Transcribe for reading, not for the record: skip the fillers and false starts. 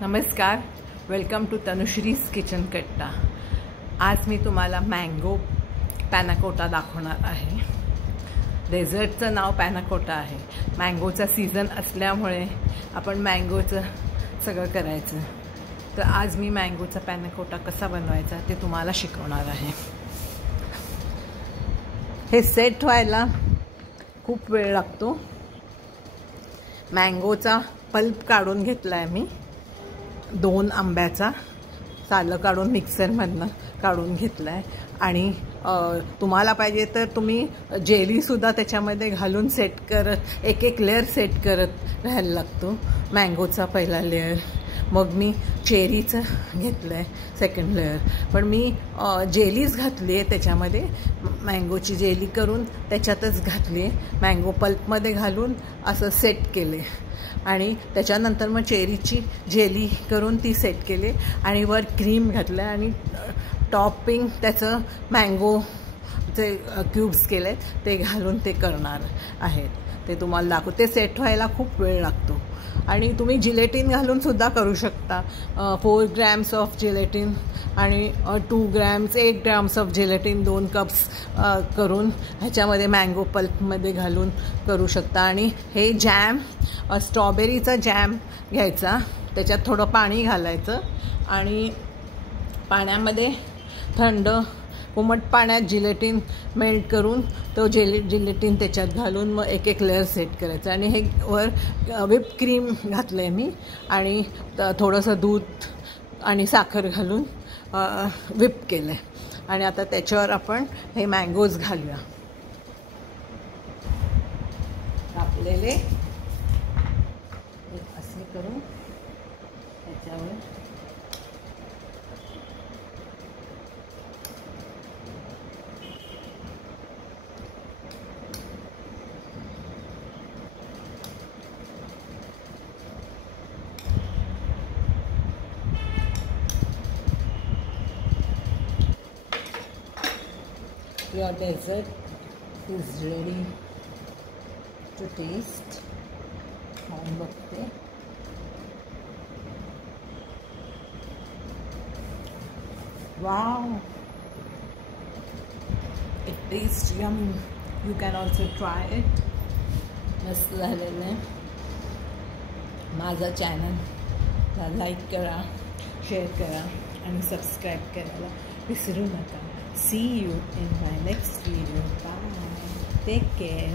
नमस्कार, welcome to Tanushree's kitchen कट्टा। आज मी तुम्हाला मँगो पॅनाकोटा दाखवणार आहे। डेझर्टचं नाव पॅनाकोटा आहे। मँगोचा सीझन असल्यामुळे आपण मँगोचं सगळं करायचं। तर आज मी मँगोचा पॅनाकोटा कसा बनवायचा ते तुम्हाला शिकवणार आहे। हे सेट व्हायला खूप वेळ लागतो। मँगोचा पल्प काढून घेतला आहे मी, 2 आंब्याचा सालं काढून मिक्सरमधनं काढून घेतला आहे। आणि तुम्हाला पाहिजे तर तुम्ही जेलीसुद्धा त्याच्यामध्ये घालून सेट करत एक लेअर सेट करत राहायला लागतो। मँगोचा पहिला लेअर, मग मी चेरीचं घेतलं आहे सेकंड लेअर, पण मी जेलीच घातली आहे त्याच्यामध्ये। मँगोची जेली करून त्याच्यातच घातली आहे, मँगो पल्पमध्ये घालून असं सेट केले आणि त्याच्यानंतर मग चेरीची जेली करून ती सेट केली आणि वर क्रीम घातलं आणि टॉपिंग त्याचं मँगोचे क्यूब्स केले ते घालून ते करणार आहेत। ते तुम्हाला दाखवते। ते सेट व्हायला खूप वेळ लागतो आणि तुम्ही जिलेटिन घालून सुद्धा करू शकता। 4 ग्रॅम्स ऑफ जिलेटिन आणि 2 grams 8 grams of gelatin 2 cups करून ह्याच्यामध्ये मँगो पल्पमध्ये घालून करू शकता। आणि हे जॅम, स्ट्रॉबेरीचा जॅम घ्यायचा, त्याच्यात थोडं पाणी घालायचं आणि पाण्यामध्ये थंड कोमट पाण्यात जिलेटिन मेल्ट करून तो जिलेटिन त्याच्यात घालून मग एक लेअर सेट करायचं। आणि हे वर व्हिप क्रीम घातलं आहे मी आणि थोडंसं दूध आणि साखर घालून व्हिप केलं आहे। आणि आता त्याच्यावर आपण हे मँगोज घालूया, कापलेले असे करून त्याच्यावर Your dessert is ready to taste. खाऊन बघते। Wow, it tastes yummy. You can also try it. मस्त झालेलं आहे। माझा चॅनल लाईक करा, शेअर करा आणि सबस्क्राईब करायला विसरू नका। See you in my next video. Bye. Take care.